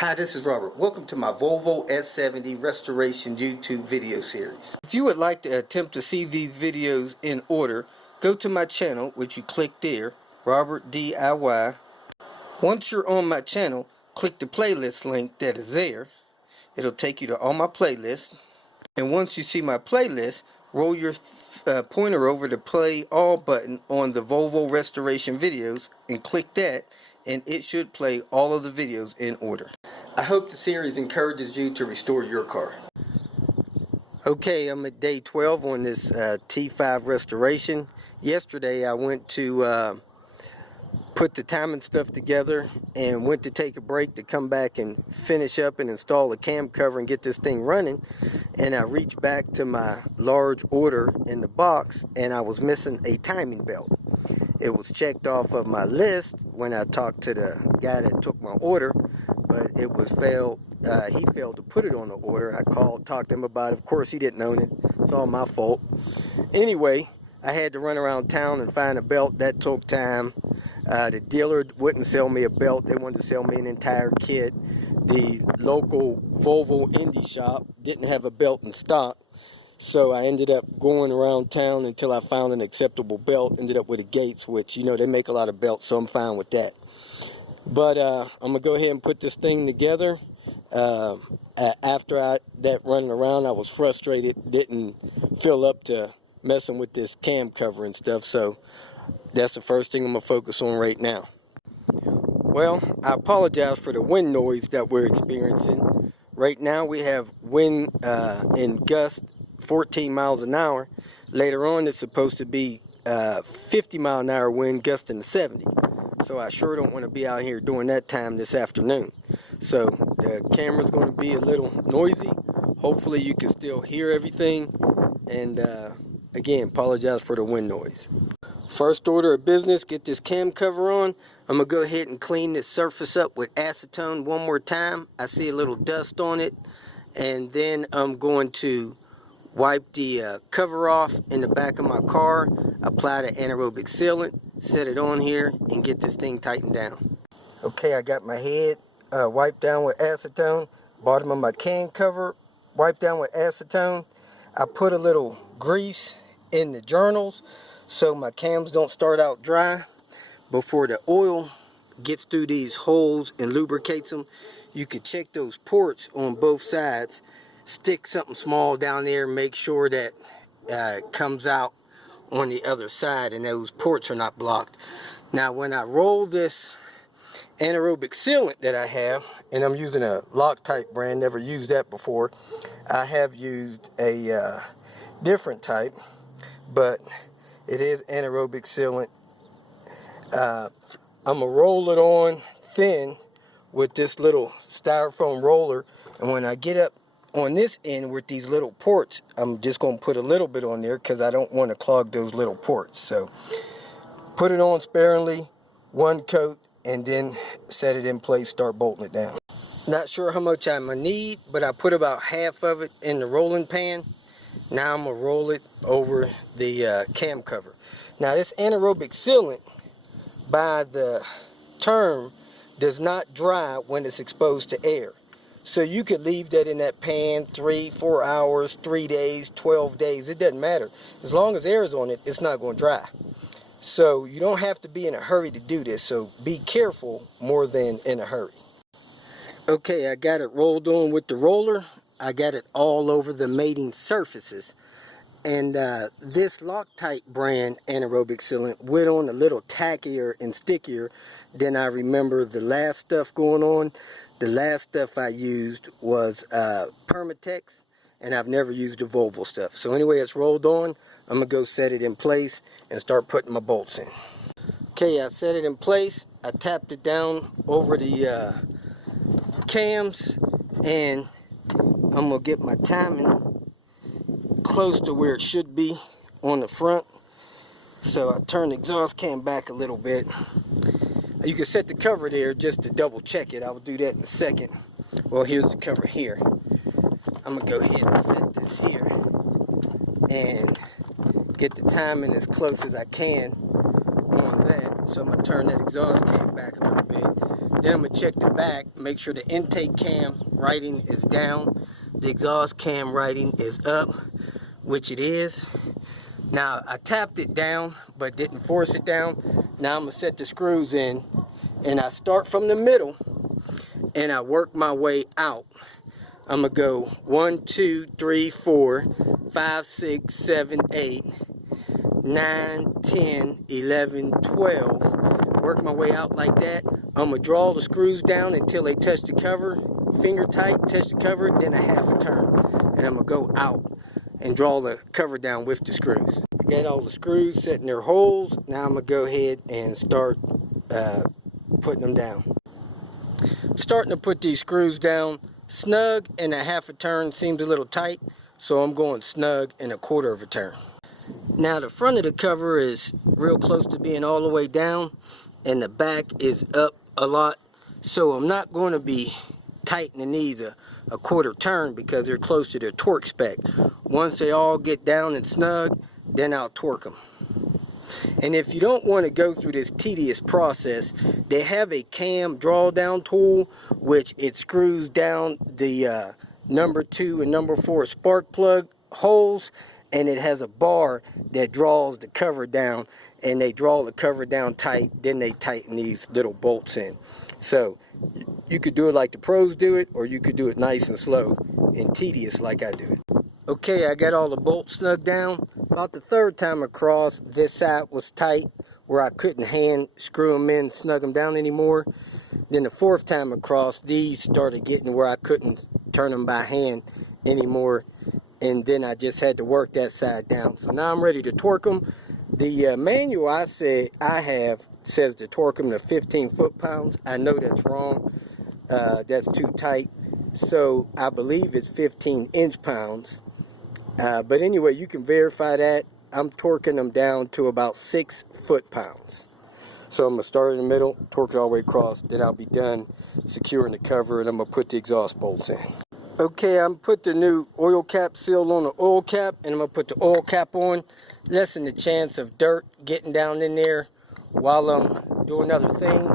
Hi, this is Robert. Welcome to my Volvo S70 restoration YouTube video series. If you would like to attempt to see these videos in order, go to my channel, which you click there, Robert DIY. Once you're on my channel, click the playlist link that is there. It'll take you to all my playlists. And once you see my playlist, roll your pointer over the play all button on the Volvo restoration videos and click that, and it should play all of the videos in order. I hope the series encourages you to restore your car. Okay, I'm at day 12 on this T5 restoration. Yesterday I went to put the timing stuff together and went to take a break to come back and finish up and install the cam cover and get this thing running, and I reached back to my large order in the box and I was missing a timing belt. It was checked off of my list when I talked to the guy that took my order, but it was he failed to put it on the order. I called, talked to him about it. Of course he didn't own it. It's all my fault. Anyway, I had to run around town and find a belt. That took time. The dealer wouldn't sell me a belt. They wanted to sell me an entire kit. The local Volvo indie shop didn't have a belt in stock. So I ended up going around town until I found an acceptable belt. Ended up with a Gates, which, you know, they make a lot of belts, so I'm fine with that. But I'm going to go ahead and put this thing together. After that running around, I was frustrated. Didn't feel up to messing with this cam cover and stuff. So that's the first thing I'm going to focus on right now. Well, I apologize for the wind noise that we're experiencing. Right now we have wind in gusts 14 miles an hour. Later on it's supposed to be 50 mile an hour wind gusting to 70. So I sure don't want to be out here doing that time this afternoon. So the camera's going to be a little noisy. Hopefully you can still hear everything. And again, apologize for the wind noise. First order of business, get this cam cover on. I'm going to go ahead and clean this surface up with acetone one more time. I see a little dust on it. And then I'm going to wipe the cover off in the back of my car, apply the anaerobic sealant, set it on here, and get this thing tightened down. Okay, I got my head wiped down with acetone, bottom of my can cover wiped down with acetone. I put a little grease in the journals so my cams don't start out dry. Before the oil gets through these holes and lubricates them, you can check those ports on both sides. Stick something small down there, make sure that it comes out on the other side and those ports are not blocked. Now when I roll this anaerobic sealant that I have, and I'm using a Loctite brand, never used that before. I have used a different type, but it is anaerobic sealant. I'm gonna roll it on thin with this little styrofoam roller, and when I get up on this end with these little ports, I'm just going to put a little bit on there because I don't want to clog those little ports. So put it on sparingly, one coat, and then set it in place, start bolting it down. Not sure how much I'm going to need, but I put about half of it in the rolling pan. Now I'm going to roll it over the cam cover. Now this anaerobic sealant, by the term, does not dry when it's exposed to air. So you could leave that in that pan 3-4 hours, 3 days, 12 days. It doesn't matter. As long as air is on it, it's not going to dry. So you don't have to be in a hurry to do this. So be careful more than in a hurry. Okay, I got it rolled on with the roller. I got it all over the mating surfaces. And this Loctite brand anaerobic sealant went on a little tackier and stickier than I remember the last stuff going on. The last stuff I used was Permatex, and I've never used the Volvo stuff. So anyway, it's rolled on. I'm going to go set it in place and start putting my bolts in. Okay, I set it in place. I tapped it down over the cams, and I'm going to get my timing close to where it should be on the front. So I turn the exhaust cam back a little bit. You can set the cover there just to double check it. I will do that in a second. Well, here's the cover here. I'm going to go ahead and set this here and get the timing as close as I can on that. So I'm going to turn that exhaust cam back a little bit. Then I'm going to check the back, make sure the intake cam writing is down, the exhaust cam writing is up, which it is. Now I tapped it down but didn't force it down. Now I'm going to set the screws in, and I start from the middle and I work my way out. I'm going to go 1, 2, 3, 4, 5, 6, 7, 8, 9, 10, 11, 12. Work my way out like that. I'm going to draw the screws down until they touch the cover, finger tight, touch the cover, then a half a turn. And I'm going to go out and draw the cover down with the screws. I got all the screws set in their holes. Now I'm going to go ahead and start putting them down. I'm starting to put these screws down. Snug and a half a turn seems a little tight, so I'm going snug and a quarter of a turn. Now the front of the cover is real close to being all the way down, and the back is up a lot, so I'm not going to be tightening these a quarter turn because they're close to their torque spec. Once they all get down and snug, then I'll torque them. And if you don't want to go through this tedious process, they have a cam drawdown tool, which it screws down the number 2 and number 4 spark plug holes, and it has a bar that draws the cover down, and they draw the cover down tight, then they tighten these little bolts in. So you could do it like the pros do it, or you could do it nice and slow and tedious like I do it. Okay, I got all the bolts snug down. About the third time across, this side was tight where I couldn't hand screw them in, snug them down anymore. Then the fourth time across, these started getting where I couldn't turn them by hand anymore, and then I just had to work that side down. So now I'm ready to torque them. The manual I have says to torque them to 15 foot-pounds. I know that's wrong. That's too tight. So I believe it's 15 inch-pounds. But anyway, you can verify that. I'm torquing them down to about 6 foot-pounds. So I'm going to start in the middle, torque it all the way across, then I'll be done securing the cover, and I'm going to put the exhaust bolts in. Okay, I'm put the new oil cap seal on the oil cap, and I'm going to put the oil cap on. Lessen the chance of dirt getting down in there while I'm doing other things.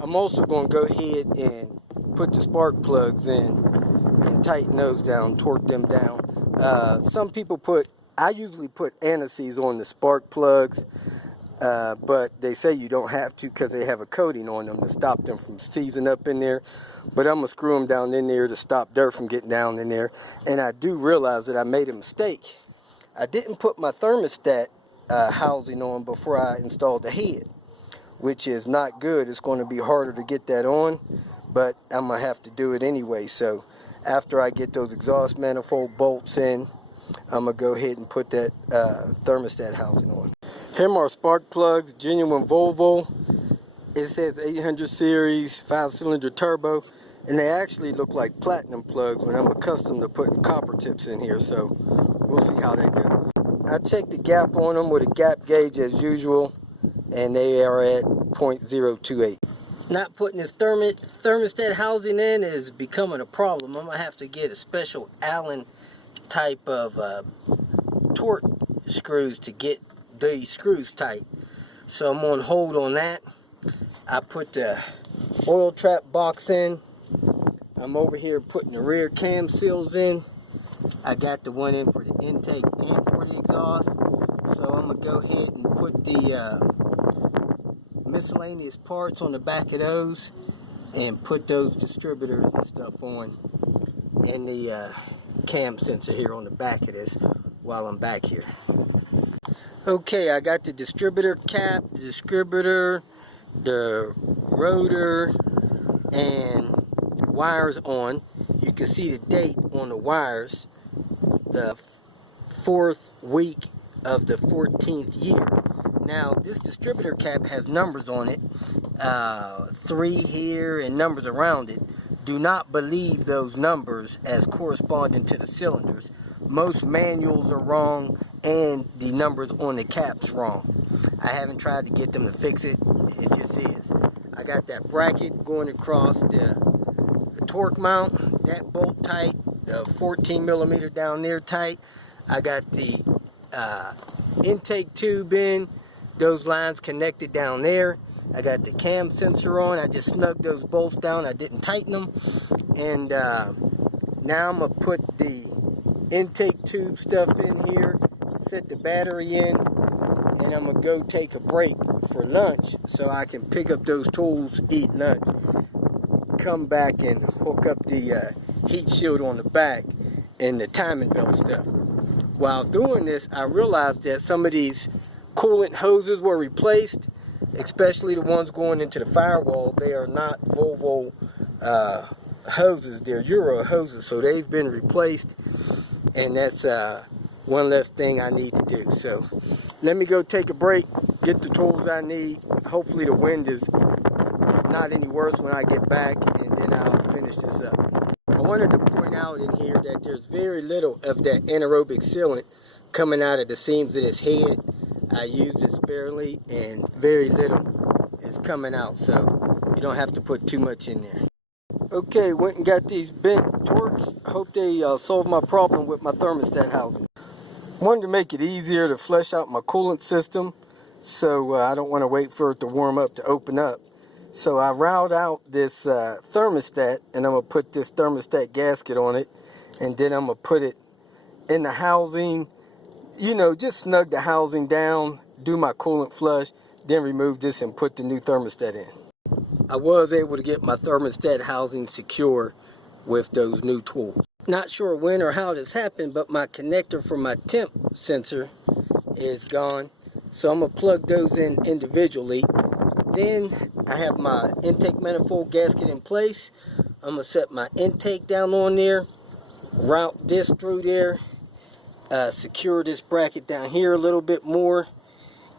I'm also going to go ahead and put the spark plugs in and tighten those down, torque them down. Some people I usually put anti-seize on the spark plugs, but they say you don't have to because they have a coating on them to stop them from seizing up in there. But I'm going to screw them down in there to stop dirt from getting down in there. And I do realize that I made a mistake. I didn't put my thermostat housing on before I installed the head, which is not good. It's going to be harder to get that on, but I'm going to have to do it anyway. So after I get those exhaust manifold bolts in, I'm going to go ahead and put that thermostat housing on. Here are my spark plugs, genuine Volvo. It says 800 series, 5-cylinder turbo, and they actually look like platinum plugs when I'm accustomed to putting copper tips in here, so we'll see how that goes. I checked the gap on them with a gap gauge as usual, and they are at 0.028. Not putting this thermostat housing in is becoming a problem. I'm going to have to get a special Allen type of torque screws to get these screws tight. So I'm on hold on that. I put the oil trap box in. I'm over here putting the rear cam seals in. I got the one in for the intake and for the exhaust. So I'm going to go ahead and put the miscellaneous parts on the back of those and put those distributors and stuff on, and the cam sensor here on the back of this while I'm back here. Okay, I got the distributor cap, the distributor, the rotor, and wires on. You can see the date on the wires, the 4th week of the 14th year. Now this distributor cap has numbers on it, 3 here and numbers around it. Do not believe those numbers as corresponding to the cylinders. Most manuals are wrong and the numbers on the cap's wrong. I haven't tried to get them to fix it. It just is. I got that bracket going across the torque mount, that bolt tight, the 14 millimeter down there tight. I got the intake tube in, those lines connected down there. I got the cam sensor on. I just snugged those bolts down. I didn't tighten them. And now I'm going to put the intake tube stuff in here, set the battery in, and I'm going to go take a break for lunch so I can pick up those tools, eat lunch, come back and hook up the heat shield on the back and the timing belt stuff. While doing this, I realized that some of these coolant hoses were replaced, especially the ones going into the firewall. They are not Volvo hoses, they're Euro hoses, so they've been replaced, and that's one less thing I need to do. So let me go take a break, get the tools I need. Hopefully the wind is not any worse when I get back, and then I'll finish this up. I wanted to point out in here that there's very little of that anaerobic sealant coming out of the seams of this head. I used it sparingly and very little is coming out, so you don't have to put too much in there. Okay, went and got these bent Torx. I hope they solve my problem with my thermostat housing. Wanted to make it easier to flush out my coolant system, so I don't want to wait for it to warm up to open up. So I routed out this thermostat, and I'm going to put this thermostat gasket on it, and then I'm going to put it in the housing. You know, just snug the housing down, do my coolant flush, then remove this and put the new thermostat in. I was able to get my thermostat housing secure with those new tools. Not sure when or how this happened, but my connector for my temp sensor is gone. So I'm going to plug those in individually. Then I have my intake manifold gasket in place. I'm going to set my intake down on there, route this through there, secure this bracket down here a little bit more,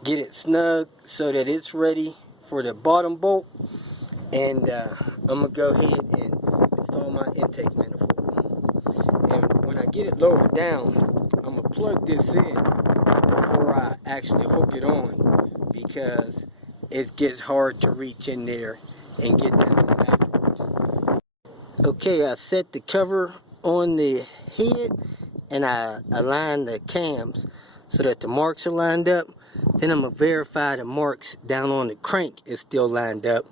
get it snug so that it's ready for the bottom bolt, and I'm going to go ahead and install my intake manifold. And when I get it lowered down, I'm going to plug this in before I actually hook it on, because it gets hard to reach in there and get that on afterwards. Okay, I set the cover on the head and I align the cams so that the marks are lined up. Then I'm going to verify the marks down on the crank is still lined up.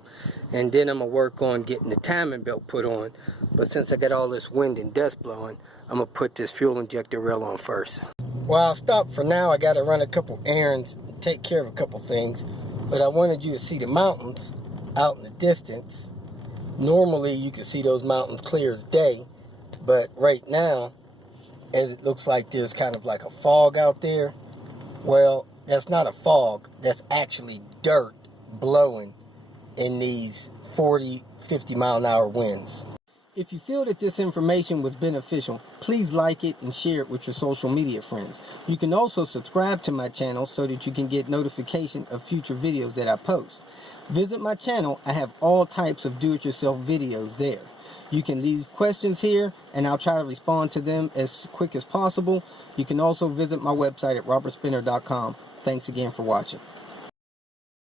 And then I'm going to work on getting the timing belt put on. But since I got all this wind and dust blowing, I'm going to put this fuel injector rail on first. Well, I'll stop for now. I got to run a couple errands, take care of a couple things. But I wanted you to see the mountains out in the distance. Normally you can see those mountains clear as day. But right now, as it looks like there's kind of like a fog out there. Well, that's not a fog. That's actually dirt blowing in these 40, 50 mile an hour winds. If you feel that this information was beneficial, please like it and share it with your social media friends. You can also subscribe to my channel so that you can get notification of future videos that I post. Visit my channel. I have all types of do-it-yourself videos there. You can leave questions here and I'll try to respond to them as quick as possible. You can also visit my website at robertspinner.com. Thanks again for watching.